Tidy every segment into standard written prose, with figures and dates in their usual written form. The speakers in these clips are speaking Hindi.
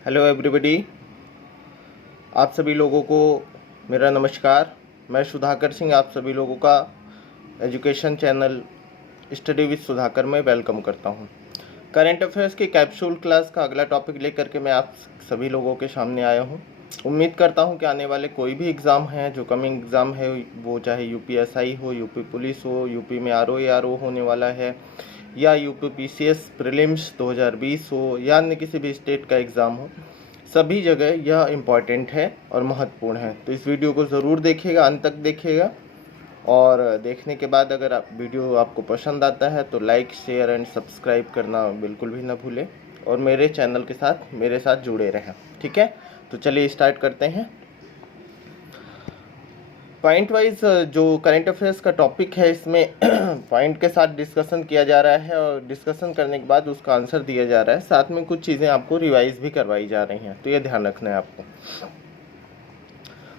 हेलो एवरीबॉडी, आप सभी लोगों को मेरा नमस्कार। मैं सुधाकर सिंह आप सभी लोगों का education channel study with Sudhakar में वेलकम करता हूं। करंट अफेयर्स की कैप्सूल क्लास का अगला टॉपिक लेकर के मैं आप सभी लोगों के सामने आया हूं। उम्मीद करता हूं कि आने वाले कोई भी एग्ज़ाम है, जो कमिंग एग्ज़ाम है, वो चाहे यूपीएसआई हो, यूपी पुलिस हो, यूपी में आरओ होने वाला है, या यूपी पीसीएस प्रीलिम्स 2020 हो, या अन्य किसी भी स्टेट का एग्ज़ाम हो, सभी जगह यह इम्पॉर्टेंट है और महत्वपूर्ण है। तो इस वीडियो को ज़रूर देखिएगा, अंत तक देखिएगा, और देखने के बाद अगर वीडियो आपको पसंद आता है तो लाइक, शेयर एंड सब्सक्राइब करना बिल्कुल भी ना भूलें, और मेरे चैनल के साथ मेरे साथ जुड़े रहें। ठीक है, तो चलिए स्टार्ट करते हैं। पॉइंट वाइज जो करंट अफेयर्स का टॉपिक है, इसमें पॉइंट के साथ डिस्कशन किया जा रहा है, और डिस्कशन करने के बाद उसका आंसर दिया जा रहा है। साथ में कुछ चीज़ें आपको रिवाइज भी करवाई जा रही हैं, तो ये ध्यान रखना है आपको।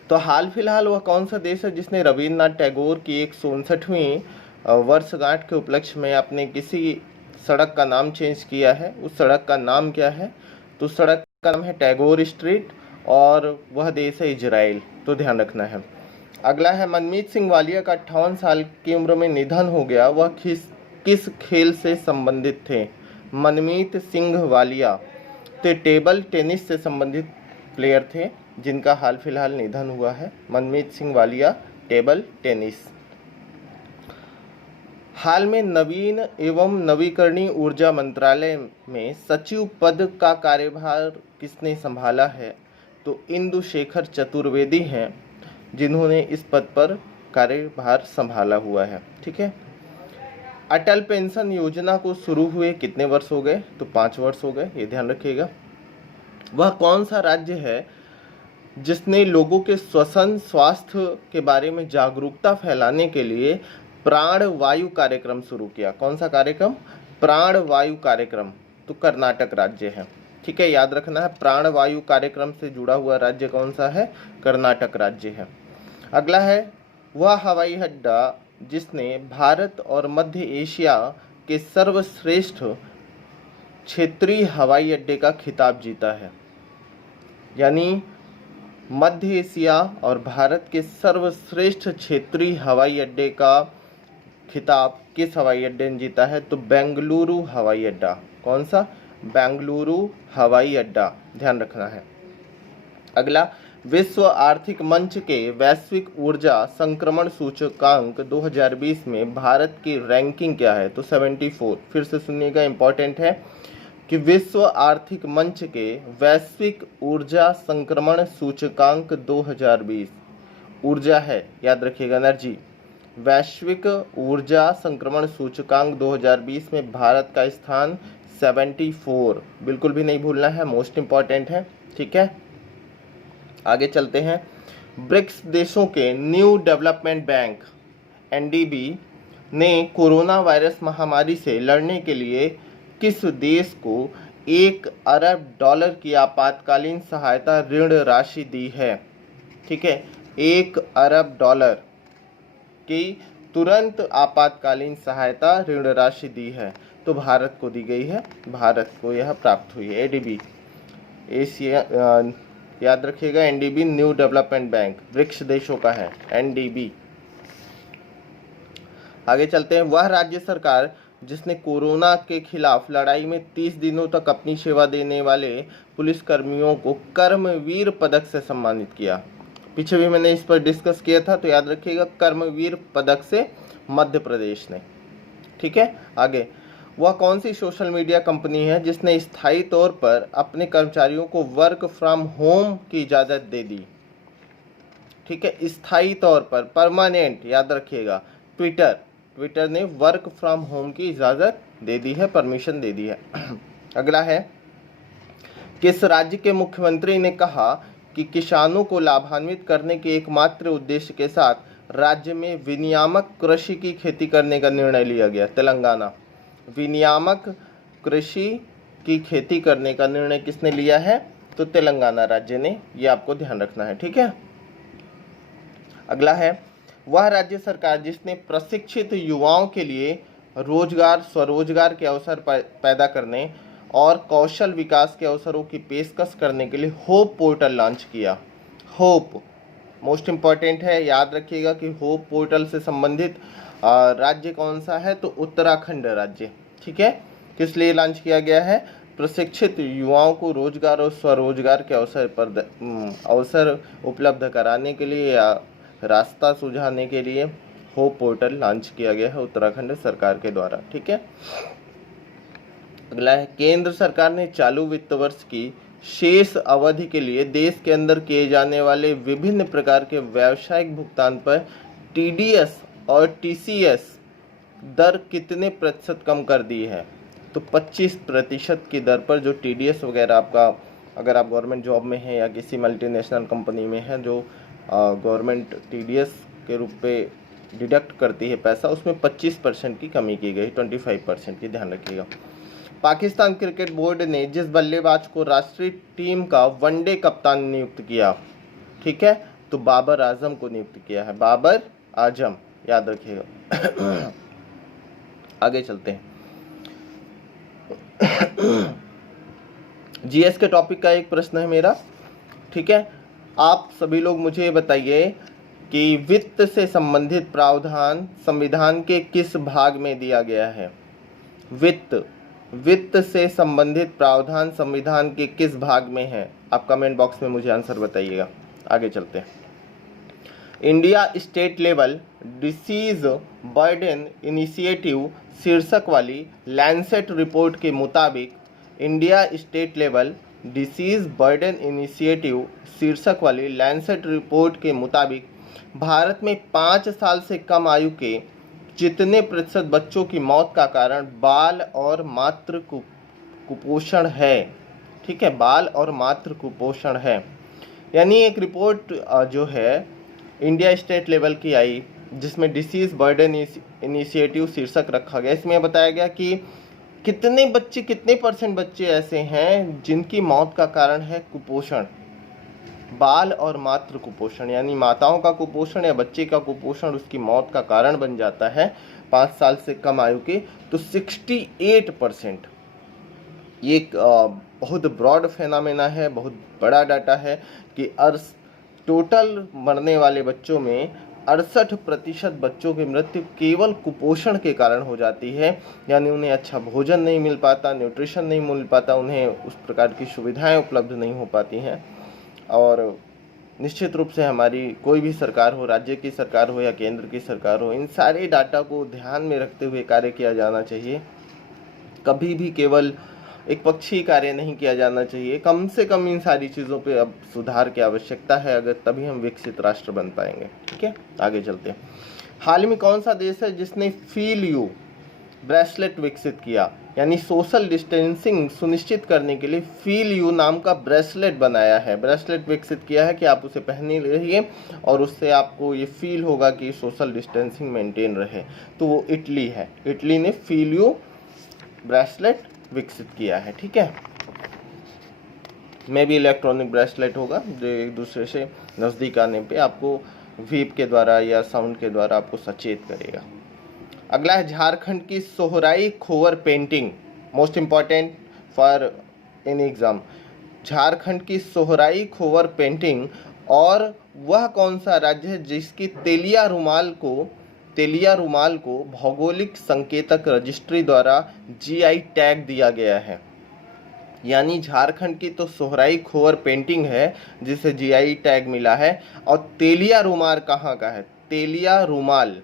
तो हाल फिलहाल वह कौन सा देश है जिसने रविन्द्रनाथ टैगोर की 159वीं वर्षगांठ के उपलक्ष्य में अपने किसी सड़क का नाम चेंज किया है? उस सड़क का नाम क्या है? तो सड़क का नाम है टैगोर स्ट्रीट, और वह देश है इजराइल। तो ध्यान रखना है। अगला है, मनमीत सिंह वालिया का 58 साल की उम्र में निधन हो गया, वह किस खेल से संबंधित थे? मनमीत सिंह वालिया तो टेबल टेनिस से संबंधित प्लेयर थे जिनका हाल फिलहाल निधन हुआ है। मनमीत सिंह वालिया, टेबल टेनिस। हाल में नवीन एवं नवीकरणीय ऊर्जा मंत्रालय में सचिव पद का कार्यभार किसने संभाला है? तो इंदु शेखर चतुर्वेदी हैं जिन्होंने इस पद पर कार्यभार संभाला हुआ है। ठीक है। अटल पेंशन योजना को शुरू हुए कितने वर्ष हो गए? तो 5 वर्ष हो गए, ये ध्यान रखिएगा। वह कौन सा राज्य है जिसने लोगों के श्वसन स्वास्थ्य के बारे में जागरूकता फैलाने के लिए प्राण वायु कार्यक्रम शुरू किया? कौन सा कार्यक्रम? प्राण वायु कार्यक्रम। तो कर्नाटक राज्य है। ठीक है, याद रखना है, प्राण वायु कार्यक्रम से जुड़ा हुआ राज्य कौन सा है? कर्नाटक राज्य है। अगला है, वह हवाई अड्डा जिसने भारत और मध्य एशिया के सर्वश्रेष्ठ क्षेत्रीय हवाई अड्डे का खिताब जीता है। यानी मध्य एशिया और भारत के सर्वश्रेष्ठ क्षेत्रीय हवाई अड्डे का खिताब किस हवाई अड्डे ने जीता है? तो बेंगलुरु हवाई अड्डा। कौन सा? बेंगलुरु हवाई अड्डा, ध्यान रखना है। अगला, विश्व आर्थिक मंच के वैश्विक ऊर्जा संक्रमण सूचकांक 2020 में भारत की रैंकिंग क्या है? तो 74। फिर से सुनिएगा, इंपॉर्टेंट है कि विश्व आर्थिक मंच के वैश्विक ऊर्जा संक्रमण सूचकांक 2020, ऊर्जा है, याद रखिएगा, एनर्जी। वैश्विक ऊर्जा संक्रमण सूचकांक 2020 में भारत का स्थान 74, बिल्कुल भी नहीं भूलना है, मोस्ट इंपॉर्टेंट है। ठीक है, आगे चलते हैं। ब्रिक्स देशों के न्यू डेवलपमेंट बैंक एनडीबी ने कोरोना वायरस महामारी से लड़ने के लिए किस देश को $1 अरब की आपातकालीन सहायता ऋण राशि दी है? ठीक है, $1 अरब की तुरंत आपातकालीन सहायता ऋण राशि दी है। तो भारत को दी गई है, भारत को यह प्राप्त हुई है। एडीबी, एशिया, याद रखिएगा, NDB new development bank BRICS देशों का है, एनडीबी। आगे चलते हैं। वह राज्य सरकार जिसने कोरोना के खिलाफ लड़ाई में 30 दिनों तक अपनी सेवा देने वाले पुलिसकर्मियों को कर्मवीर पदक से सम्मानित किया। पीछे भी मैंने इस पर डिस्कस किया था, तो याद रखिएगा, कर्मवीर पदक से मध्य प्रदेश ने। ठीक है, आगे, वह कौन सी सोशल मीडिया कंपनी है जिसने स्थायी तौर पर अपने कर्मचारियों को वर्क फ्रॉम होम की इजाज़त दे दी? ठीक है, स्थायी तौर पर, परमानेंट, याद रखिएगा, ट्विटर ने वर्क फ्रॉम होम की इजाज़त दे दी है, परमिशन दे दी है। अगला है, किस राज्य के मुख्यमंत्री ने कहा कि किसानों को लाभान्वित करने के एकमात्र उद्देश्य के साथ राज्य में विनियामक कृषि की खेती करने का निर्णय लिया गया? तेलंगाना। विनियामक कृषि की खेती करने का निर्णय किसने लिया है? तो तेलंगाना राज्य ने, ये आपको ध्यान रखना है। ठीक है, अगला है, वह राज्य सरकार जिसने प्रशिक्षित युवाओं के लिए रोजगार, स्वरोजगार के अवसर पैदा करने और कौशल विकास के अवसरों की पेशकश करने के लिए होप पोर्टल लॉन्च किया। होप मोस्ट इम्पॉर्टेंट है, याद रखिएगा कि होप पोर्टल से संबंधित राज्य कौन सा है, तो उत्तराखंड राज्य। ठीक है, किस लिए लॉन्च किया गया है? प्रशिक्षित युवाओं को रोजगार और स्वरोजगार के अवसर उपलब्ध कराने के लिए या रास्ता सुझाने के लिए होप पोर्टल लॉन्च किया गया है उत्तराखंड सरकार के द्वारा। ठीक है, अगला है, केंद्र सरकार ने चालू वित्त वर्ष की शेष अवधि के लिए देश के अंदर किए जाने वाले विभिन्न प्रकार के व्यावसायिक भुगतान पर टीडीएस और टीसीएस दर कितने प्रतिशत कम कर दी है? तो 25% की दर पर जो टीडीएस वगैरह आपका, अगर आप गवर्नमेंट जॉब में हैं या किसी मल्टीनेशनल कंपनी में हैं, जो गवर्नमेंट टीडीएस के रूप पे डिडक्ट करती है पैसा, उसमें 25% की कमी की गई, 25% की, ध्यान रखिएगा। पाकिस्तान क्रिकेट बोर्ड ने जिस बल्लेबाज को राष्ट्रीय टीम का वनडे कप्तान नियुक्त किया, ठीक है, तो बाबर आजम को नियुक्त किया है, बाबर आजम, याद रखिएगा। आगे चलते हैं। जीएस के टॉपिक का एक प्रश्न है मेरा। ठीक है, आप सभी लोग मुझे बताइए कि वित्त से संबंधित प्रावधान संविधान के किस भाग में दिया गया है? वित्त से संबंधित प्रावधान संविधान के किस भाग में है? आप कमेंट बॉक्स में मुझे आंसर बताइएगा। आगे चलते हैं। India state level disease burden initiative शीर्षक वाली लैंसेट रिपोर्ट के मुताबिक India state level disease burden initiative शीर्षक वाली लैंसेट रिपोर्ट के मुताबिक भारत में 5 साल से कम आयु के जितने प्रतिशत बच्चों की मौत का कारण बाल और मातृ कुपोषण है। ठीक है, बाल और मातृ कुपोषण है। यानी एक रिपोर्ट जो है इंडिया स्टेट लेवल की आई, जिसमें डिसीज बर्डन इनिशिएटिव शीर्षक रखा गया। इसमें बताया गया कि कितने परसेंट बच्चे ऐसे हैं जिनकी मौत का कारण है कुपोषण, बाल और मातृ कुपोषण, यानी माताओं का कुपोषण या बच्चे का कुपोषण उसकी मौत का कारण बन जाता है 5 साल से कम आयु के। तो 68%, ये एक बहुत ब्रॉड फेनामेना है, बहुत बड़ा डाटा है कि टोटल मरने वाले बच्चों में 68% बच्चों की मृत्यु केवल कुपोषण के कारण हो जाती है। यानी उन्हें अच्छा भोजन नहीं मिल पाता, न्यूट्रिशन नहीं मिल पाता, उन्हें उस प्रकार की सुविधाएं उपलब्ध नहीं हो पाती हैं। और निश्चित रूप से हमारी कोई भी सरकार हो, राज्य की सरकार हो या केंद्र की सरकार हो, इन सारे डाटा को ध्यान में रखते हुए कार्य किया जाना चाहिए। कभी भी केवल एक पक्षीय कार्य नहीं किया जाना चाहिए। कम से कम इन सारी चीज़ों पे अब सुधार की आवश्यकता है, अगर तभी हम विकसित राष्ट्र बन पाएंगे। ठीक है, आगे चलते हैं। हाल में कौन सा देश है जिसने फील यू ब्रेसलेट विकसित किया? यानी सोशल डिस्टेंसिंग सुनिश्चित करने के लिए फील यू नाम का ब्रेसलेट बनाया है, ब्रेसलेट विकसित किया है कि आप उसे पहने रहिए और उससे आपको ये फील होगा कि सोशल डिस्टेंसिंग मेंटेन रहे। तो वो इटली है, इटली ने फील यू ब्रेसलेट विकसित किया है। ठीक है, में भी इलेक्ट्रॉनिक ब्रेसलेट होगा जो एक दूसरे से नज़दीक आने पे आपको वीप के द्वारा या साउंड के द्वारा आपको सचेत करेगा। अगला है झारखंड की Sohrai Khovar painting, most important for in exam. Jharkhand की सोहराई खोवर पेंटिंग, और वह कौन सा राज्य है जिसकी तेलिया रुमाल को भौगोलिक संकेतक रजिस्ट्री द्वारा जीआई टैग दिया गया है? यानी झारखंड की तो सोहराई खोवर पेंटिंग है जिसे जीआई टैग मिला है, और तेलिया रुमाल कहाँ का है? तेलिया रुमाल,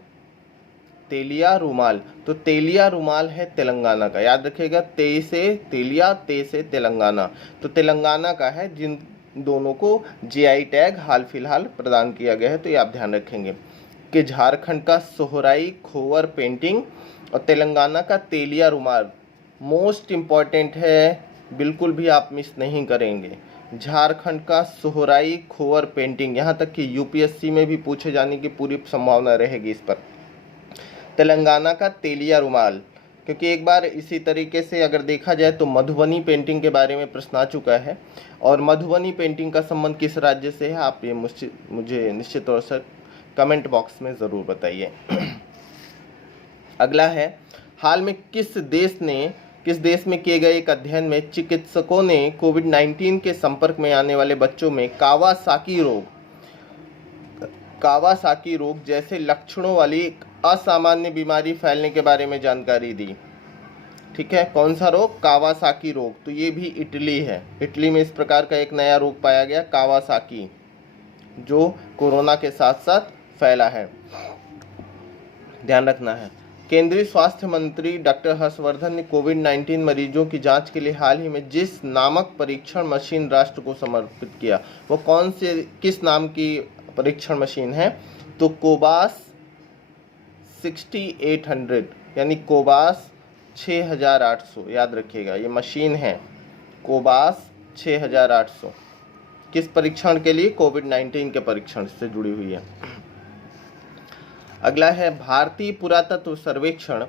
तो तेलिया रुमाल है तेलंगाना का, याद रखिएगा, ते से तेलिया, ते से तेलंगाना, तो तेलंगाना का है, जिन दोनों को जीआई टैग हाल फिलहाल प्रदान किया गया है। तो ये आप ध्यान रखेंगे कि झारखंड का सोहराई खोवर पेंटिंग और तेलंगाना का तेलिया रुमाल मोस्ट इम्पॉर्टेंट है, बिल्कुल भी आप मिस नहीं करेंगे। झारखंड का सोहराई खोवर पेंटिंग, यहाँ तक कि यूपीएससी में भी पूछे जाने की पूरी संभावना रहेगी इस पर। तेलंगाना का तेलिया रुमाल, क्योंकि एक बार इसी तरीके से अगर देखा जाए तो मधुबनी पेंटिंग के बारे में प्रश्न आ चुका है, और मधुबनी पेंटिंग का संबंध किस राज्य से है आप ये मुझे निश्चित तौर से कमेंट बॉक्स में ज़रूर बताइए। अगला है, हाल में किस देश ने किस देश में किए गए एक अध्ययन में चिकित्सकों ने कोविड-19 के संपर्क में आने वाले बच्चों में कावासाकी रोग जैसे लक्षणों वाली एक असामान्य बीमारी फैलने के बारे में जानकारी दी। ठीक है, कौन सा रोग? कावासाकी रोग। तो ये भी इटली है। इटली में इस प्रकार का एक नया रोग पाया गया, कावासाकी, जो कोरोना के साथ साथ फैला है, ध्यान रखना है। केंद्रीय स्वास्थ्य मंत्री डॉक्टर हर्षवर्धन ने कोविड-19 मरीजों की जांच के लिए हाल ही में जिस नामक परीक्षण मशीन राष्ट्र को समर्पित किया, वो किस नाम की परीक्षण मशीन है? तो कोबास 6800 यानी कोबास 6800, याद रखिएगा ये मशीन है कोबास 6800। किस परीक्षण के लिए? कोविड-19 के परीक्षण से जुड़ी हुई है। अगला है भारतीय पुरातत्व सर्वेक्षण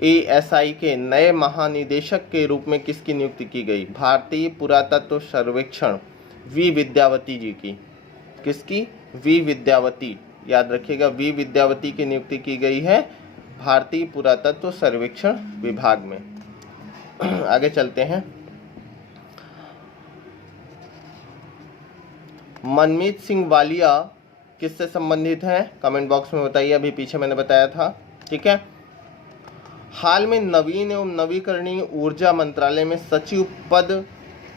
ASI के नए महानिदेशक के रूप में किसकी नियुक्ति की गई? भारतीय पुरातत्व सर्वेक्षण वी विद्यावती जी की। किसकी? वी विद्यावती, याद रखिएगा, वी विद्यावती की नियुक्ति की गई है भारतीय पुरातत्व सर्वेक्षण विभाग में। आगे चलते हैं। मनमीत सिंह वालिया किससे संबंधित हैं? कमेंट बॉक्स में बताइए, अभी पीछे मैंने बताया था। ठीक है, हाल में नवीन एवं नवीकरणीय ऊर्जा मंत्रालय में सचिव पद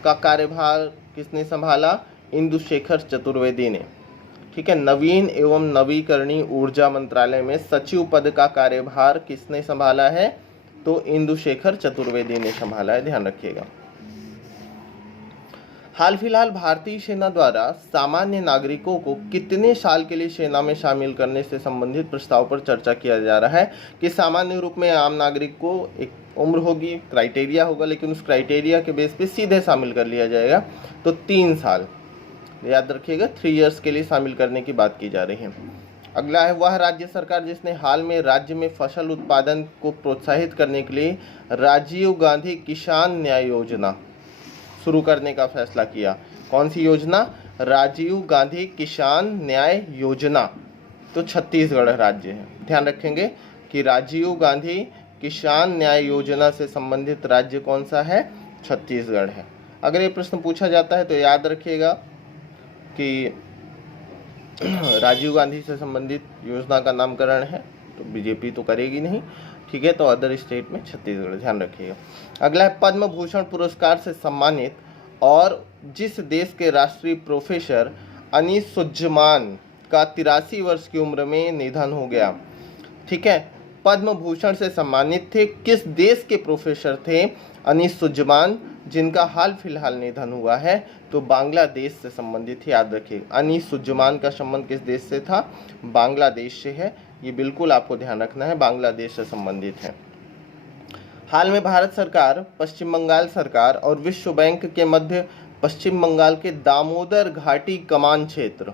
का कार्यभार किसने संभाला? इंदुशेखर चतुर्वेदी ने। ठीक है, नवीन एवं नवीकरणीय ऊर्जा मंत्रालय में सचिव पद का कार्यभार किसने संभाला है? तो इंदुशेखर चतुर्वेदी ने संभाला है, ध्यान रखिएगा। हाल फिलहाल भारतीय सेना द्वारा सामान्य नागरिकों को कितने साल के लिए सेना में शामिल करने से संबंधित प्रस्ताव पर चर्चा किया जा रहा है कि सामान्य रूप में आम नागरिक को एक उम्र होगी, क्राइटेरिया होगा, लेकिन उस क्राइटेरिया के बेस पे सीधे शामिल कर लिया जाएगा। तो 3 साल, याद रखिएगा, 3 इयर्स के लिए शामिल करने की बात की जा रही है। अगला है, वह राज्य सरकार जिसने हाल में राज्य में फसल उत्पादन को प्रोत्साहित करने के लिए राजीव गांधी किसान न्याय योजना शुरू करने का फैसला किया। कौन सी योजना? राजीव गांधी किसान न्याय योजना। तो छत्तीसगढ़ राज्य है, ध्यान रखेंगे कि राजीव गांधी किसान न्याय योजना से संबंधित राज्य कौन सा है? छत्तीसगढ़ है। अगर ये प्रश्न पूछा जाता है तो याद रखिएगा कि राजीव गांधी से संबंधित योजना का नामकरण है, तो बीजेपी तो करेगी नहीं। ठीक है, तो अदर स्टेट में छत्तीसगढ़, ध्यान रखिएगा। अगला है, पद्म भूषण पुरस्कार से सम्मानित और जिस देश के राष्ट्रीय प्रोफेसर अनीस सुज्जमान का 83 वर्ष की उम्र में निधन हो गया। ठीक है, पद्म भूषण से सम्मानित थे, किस देश के प्रोफेसर थे? अनीस सुज्जमान, जिनका हाल फिलहाल निधन हुआ है। तो बांग्लादेश से संबंधित, याद रखिएगा। अनीस सुज्जमान का संबंध किस देश से था? बांग्लादेश से है, ये बिल्कुल आपको ध्यान रखना है, बांग्लादेश से संबंधित है। हाल में भारत सरकार, पश्चिम बंगाल सरकार और विश्व बैंक के मध्य पश्चिम बंगाल के दामोदर घाटी कमान क्षेत्र,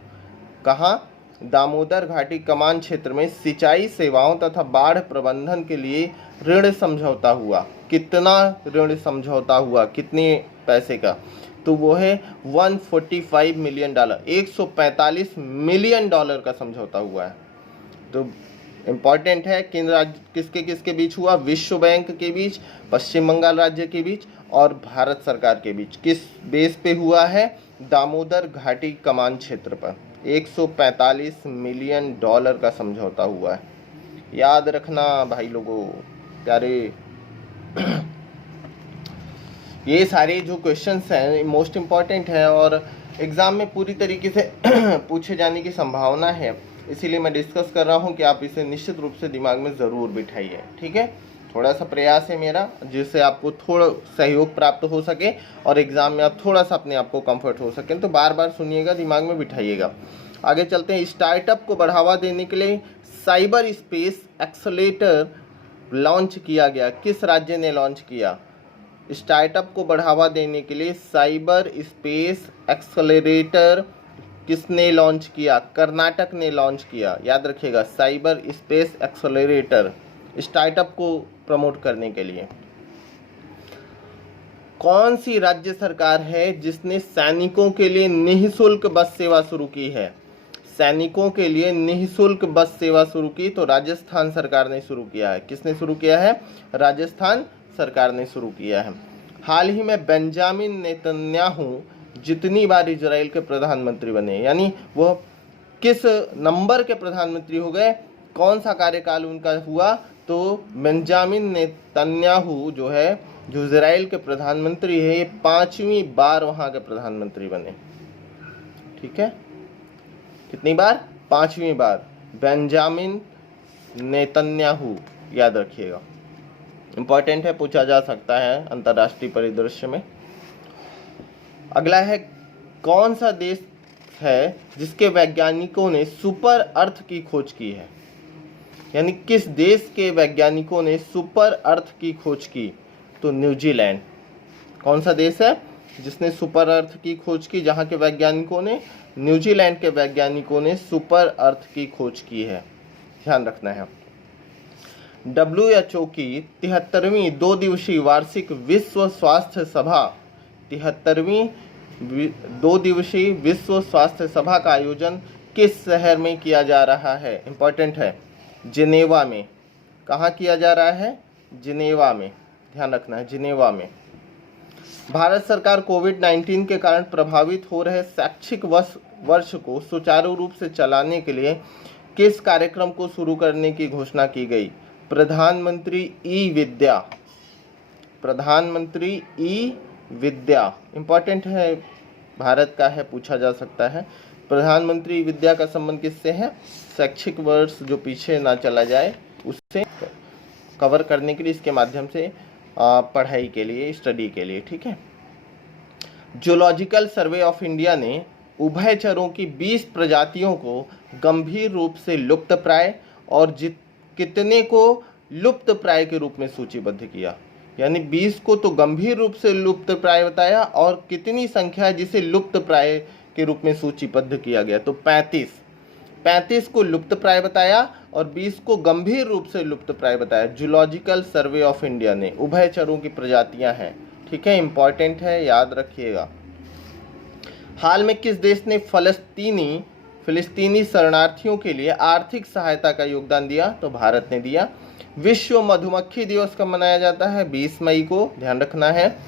कहाँ? दामोदर घाटी कमान क्षेत्र में सिंचाई सेवाओं तथा बाढ़ प्रबंधन के लिए ऋण समझौता हुआ। कितना ऋण समझौता हुआ? कितने पैसे का? तो वो है $145 मिलियन, $145 मिलियन का समझौता हुआ है। तो इम्पॉर्टेंट है, किन राज्य किसके किसके बीच हुआ? विश्व बैंक के बीच, पश्चिम बंगाल राज्य के बीच और भारत सरकार के बीच। किस बेस पे हुआ है? दामोदर घाटी कमान क्षेत्र पर $145 मिलियन का समझौता हुआ है, याद रखना भाई लोगों प्यारे। ये सारे जो क्वेश्चंस हैं मोस्ट इम्पॉर्टेंट हैं और एग्ज़ाम में पूरी तरीके से पूछे जाने की संभावना है, इसीलिए मैं डिस्कस कर रहा हूँ कि आप इसे निश्चित रूप से दिमाग में ज़रूर बिठाइए। ठीक है, थोड़ा सा प्रयास है मेरा जिससे आपको थोड़ा सहयोग प्राप्त हो सके और एग्ज़ाम में आप थोड़ा सा अपने आप को कंफर्ट हो सके। तो बार बार सुनिएगा, दिमाग में बिठाइएगा। आगे चलते हैं। स्टार्टअप को बढ़ावा देने के लिए साइबर स्पेस एक्सेलेरेटर लॉन्च किया गया। किस राज्य ने लॉन्च किया? स्टार्टअप को बढ़ावा देने के लिए साइबर स्पेस एक्सेलेरेटर किसने लॉन्च किया? कर्नाटक ने लॉन्च किया, याद रखिएगा। साइबर स्पेस एक्सेलेरेटर स्टार्टअप को प्रमोट करने के लिए। कौन सी राज्य सरकार है जिसने सैनिकों के लिए निःशुल्क बस सेवा शुरू की है? सैनिकों के लिए निःशुल्क बस सेवा शुरू की तो राजस्थान सरकार ने शुरू किया है। किसने शुरू किया है? राजस्थान सरकार ने शुरू किया है। हाल ही में बेंजामिन नेतन्याहू जितनी बार इजराइल के प्रधानमंत्री बने, यानी वो किस नंबर के प्रधानमंत्री हो गए, कौन सा कार्यकाल उनका हुआ, तो बेंजामिन नेतन्याहू जो है, जो इजराइल के प्रधानमंत्री है, ये 5वीं बार वहां के प्रधानमंत्री बने। ठीक है, कितनी बार? 5वीं बार बेंजामिन नेतन्याहू, याद रखिएगा, इंपॉर्टेंट है, पूछा जा सकता है अंतर्राष्ट्रीय परिदृश्य में। अगला है, कौन सा देश है जिसके वैज्ञानिकों ने सुपर अर्थ की खोज की है, यानी किस देश के वैज्ञानिकों ने सुपर अर्थ की खोज की, तो न्यूजीलैंड। कौन सा देश है जिसने सुपर अर्थ की खोज की, जहां के वैज्ञानिकों ने, न्यूजीलैंड के वैज्ञानिकों ने सुपर अर्थ की खोज की है, ध्यान रखना है। WHO की 73वीं 2 दिवसीय वार्षिक विश्व स्वास्थ्य सभा, 73वीं 2 दिवसीय विश्व स्वास्थ्य सभा का आयोजन किस शहर में किया जा रहा है? इंपॉर्टेंट है, जिनेवा में। कहाँ किया जा रहा है? जिनेवा में, ध्यान रखना है, जिनेवा में। भारत सरकार कोविड-19 के कारण प्रभावित हो रहे शैक्षिक वर्ष को सुचारू रूप से चलाने के लिए किस कार्यक्रम को शुरू करने की घोषणा की गई? प्रधानमंत्री ई विद्या, प्रधानमंत्री ई विद्या, इंपॉर्टेंट है, भारत का है, पूछा जा सकता है। प्रधानमंत्री विद्या का संबंध किससे है? शैक्षिक वर्ष जो पीछे ना चला जाए उससे कवर करने के लिए, इसके माध्यम से पढ़ाई के लिए, स्टडी के लिए। ठीक है, जूलॉजिकल सर्वे ऑफ इंडिया ने उभयचरों की 20 प्रजातियों को गंभीर रूप से लुप्तप्राय और कितने को लुप्तप्राय के रूप में सूचीबद्ध किया, यानी 20 को तो गंभीर रूप से लुप्तप्राय बताया, और कितनी संख्या है जिसे लुप्तप्राय के रूप में सूचीबद्ध किया गया, तो 35 को लुप्तप्राय बताया और 20 को गंभीर रूप से लुप्तप्राय बताया। जूलॉजिकल सर्वे ऑफ इंडिया ने, उभयचरों की प्रजातियां हैं। ठीक है, इंपॉर्टेंट है, याद रखिएगा। हाल में किस देश ने फिलिस्तीनी शरणार्थियों के लिए आर्थिक सहायता का योगदान दिया? तो भारत ने दिया। विश्व मधुमक्खी दिवस कब मनाया जाता है? 20 मई को, ध्यान रखना है।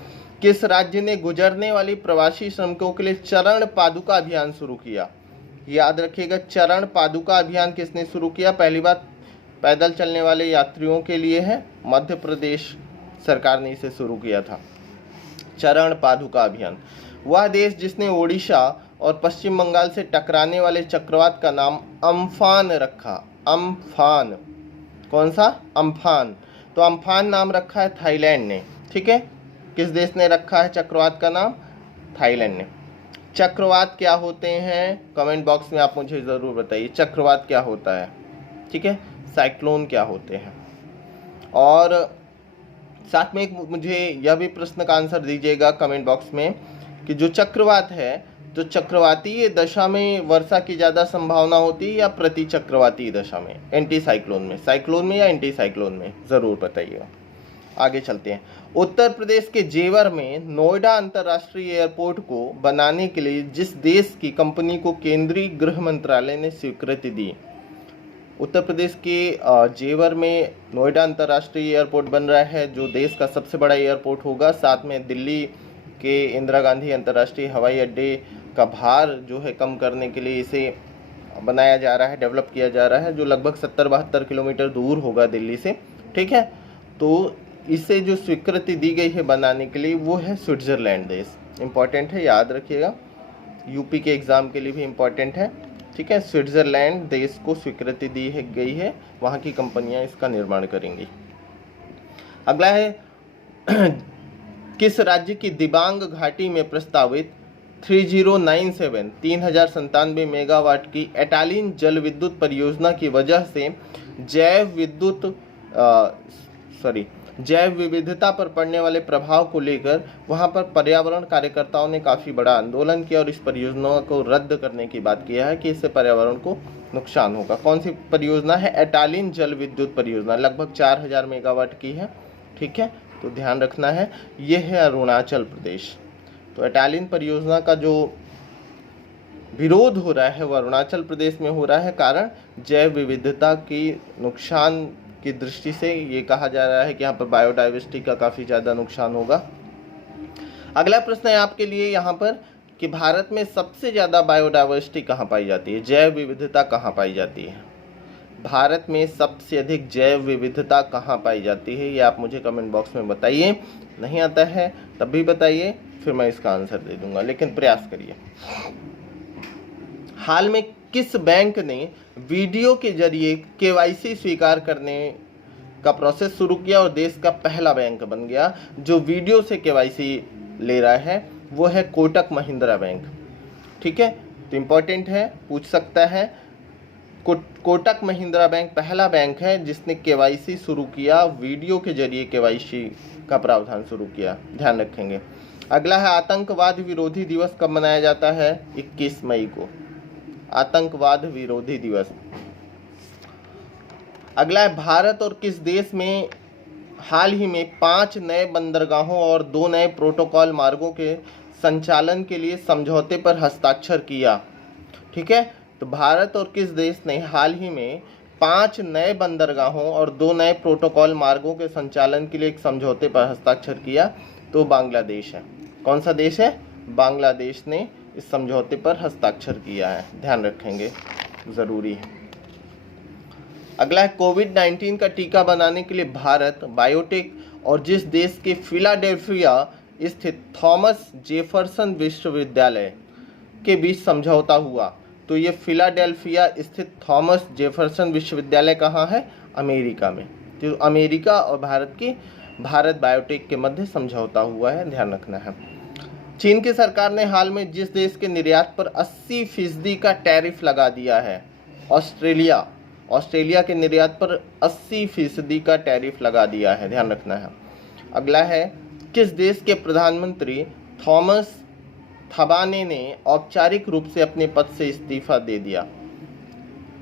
किस राज्य ने गुजरने वाली प्रवासी श्रमिकों के लिए चरण पादुका अभियान शुरू किया? याद रखिएगा, चरण पादुका अभियान किसने शुरू किया? पहली बात पैदल चलने वाले यात्रियों के लिए है, मध्य प्रदेश सरकार ने इसे शुरू किया था, चरण पादुका अभियान। वह देश जिसने ओडिशा और पश्चिम बंगाल से टकराने वाले चक्रवात का नाम अम्फान रखा, अम्फान, कौन सा? अम्फान। तो अम्फान नाम रखा है थाईलैंड ने। ठीक है, किस देश ने रखा है चक्रवात का नाम? थाईलैंड ने। चक्रवात क्या होते हैं? कमेंट बॉक्स में आप मुझे ज़रूर बताइए, चक्रवात क्या होता है? ठीक है, साइक्लोन क्या होते हैं? और साथ में एक मुझे यह भी प्रश्न का आंसर दीजिएगा कमेंट बॉक्स में कि जो चक्रवात है, तो चक्रवातीय दशा में वर्षा की ज़्यादा संभावना होती है या प्रति चक्रवातीय दशा में, एंटी साइक्लोन में, साइक्लोन में या एंटी साइक्लोन में, ज़रूर बताइएगा। आगे चलते हैं। उत्तर प्रदेश के जेवर में नोएडा अंतर्राष्ट्रीय एयरपोर्ट को बनाने के लिए जिस देश की कंपनी को केंद्रीय गृह मंत्रालय ने स्वीकृति दी, उत्तर प्रदेश के जेवर में नोएडा अंतर्राष्ट्रीय एयरपोर्ट बन रहा है, जो देश का सबसे बड़ा एयरपोर्ट होगा। साथ में दिल्ली के इंदिरा गांधी अंतर्राष्ट्रीय हवाई अड्डे का भार जो है कम करने के लिए इसे बनाया जा रहा है, डेवलप किया जा रहा है, जो लगभग 70-72 किलोमीटर दूर होगा दिल्ली से। ठीक है, तो इसे जो स्वीकृति दी गई है बनाने के लिए वो है स्विट्जरलैंड देश। इंपॉर्टेंट है, याद रखिएगा, यूपी के एग्ज़ाम के लिए भी इम्पॉर्टेंट है। ठीक है, स्विट्जरलैंड देश को स्वीकृति दी गई है, वहाँ की कंपनियाँ इसका निर्माण करेंगी। अगला है, किस राज्य की दिबांग घाटी में प्रस्तावित 3097 मेगावाट की एटालिन जल विद्युत परियोजना की वजह से जैव विविधता पर पड़ने वाले प्रभाव को लेकर वहां पर पर्यावरण कार्यकर्ताओं ने काफ़ी बड़ा आंदोलन किया और इस परियोजना को रद्द करने की बात किया है कि इससे पर्यावरण को नुकसान होगा। कौन सी परियोजना है? एटालिन जल विद्युत परियोजना, लगभग 4000 मेगावाट की है। ठीक है, तो ध्यान रखना है, ये है अरुणाचल प्रदेश। तो एटालिन परियोजना का जो विरोध हो रहा है वो अरुणाचल प्रदेश में हो रहा है, कारण जैव विविधता की नुकसान की दृष्टि से ये कहा जा रहा है कि यहाँ पर बायोडाइवर्सिटी का काफ़ी ज़्यादा नुकसान होगा। अगला प्रश्न है आपके लिए यहाँ पर कि भारत में सबसे ज़्यादा बायोडाइवर्सिटी कहाँ पाई जाती है, जैव विविधता कहाँ पाई जाती है। भारत में सबसे अधिक जैव विविधता कहाँ पाई जाती है, ये आप मुझे कमेंट बॉक्स में बताइए। नहीं आता है तब भी बताइए, फिर मैं इसका आंसर दे दूंगा, लेकिन प्रयास करिए। हाल में किस बैंक ने वीडियो के जरिए केवाईसी स्वीकार करने का प्रोसेस शुरू किया और देश का पहला बैंक बन गया जो वीडियो से केवाईसी ले रहा है? वो है कोटक महिंद्रा बैंक। ठीक है, तो इम्पोर्टेंट है, पूछ सकता है। कोटक महिंद्रा बैंक पहला बैंक है जिसने केवाईसी शुरू किया, वीडियो के जरिए केवाईसी का प्रावधान शुरू किया, ध्यान रखेंगे। अगला है आतंकवाद विरोधी दिवस कब मनाया जाता है? 21 मई को, आतंकवाद विरोधी दिवस। अगला है भारत और किस देश में हाल ही में 5 नए बंदरगाहों और 2 नए प्रोटोकॉल मार्गों के संचालन के लिए समझौते पर हस्ताक्षर किया? ठीक है, तो भारत और किस देश ने हाल ही में 5 नए बंदरगाहों और 2 नए प्रोटोकॉल मार्गों के संचालन के लिए एक समझौते पर हस्ताक्षर किया? तो बांग्लादेश है। कौन सा देश है? बांग्लादेश ने इस समझौते पर हस्ताक्षर किया है, ध्यान रखेंगे, ज़रूरी है। अगला है कोविड-19 का टीका बनाने के लिए भारत बायोटेक और जिस देश के फिलाडेल्फिया स्थित थॉमस जेफरसन विश्वविद्यालय के बीच समझौता हुआ? तो ये फिलाडेल्फिया स्थित थॉमस जेफरसन विश्वविद्यालय कहाँ है? अमेरिका में। तो अमेरिका और भारत बायोटेक के मध्य समझौता हुआ है, ध्यान रखना है। चीन की सरकार ने हाल में जिस देश के निर्यात पर 80% का टैरिफ लगा दिया है? ऑस्ट्रेलिया के निर्यात पर 80% का टैरिफ लगा दिया है, ध्यान रखना है। अगला है किस देश के प्रधानमंत्री थॉमस थबाने ने औपचारिक रूप से अपने पद से इस्तीफा दे दिया?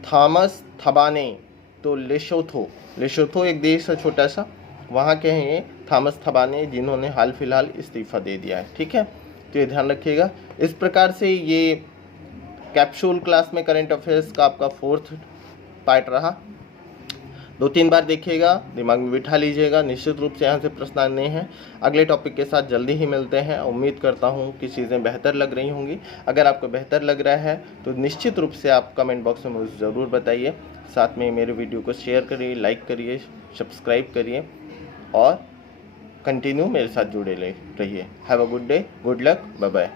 थॉमस थबाने, तो लेसोथो एक देश है छोटा सा, वहाँ के हैं ये थॉमस थबाने, जिन्होंने हाल फिलहाल इस्तीफा दे दिया है। ठीक है, तो ये ध्यान रखिएगा। इस प्रकार से ये कैप्सूल क्लास में करंट अफेयर्स का आपका 4th पार्ट रहा। 2-3 बार देखिएगा, दिमाग में बिठा लीजिएगा, निश्चित रूप से यहाँ से प्रश्न आने हैं। अगले टॉपिक के साथ जल्दी ही मिलते हैं। उम्मीद करता हूँ कि चीज़ें बेहतर लग रही होंगी। अगर आपको बेहतर लग रहा है तो निश्चित रूप से आप कमेंट बॉक्स में मुझे ज़रूर बताइए। साथ में मेरे वीडियो को शेयर करिए, लाइक करिए, सब्सक्राइब करिए और कंटिन्यू मेरे साथ जुड़े रहिए। Have a good day, good luck, bye bye.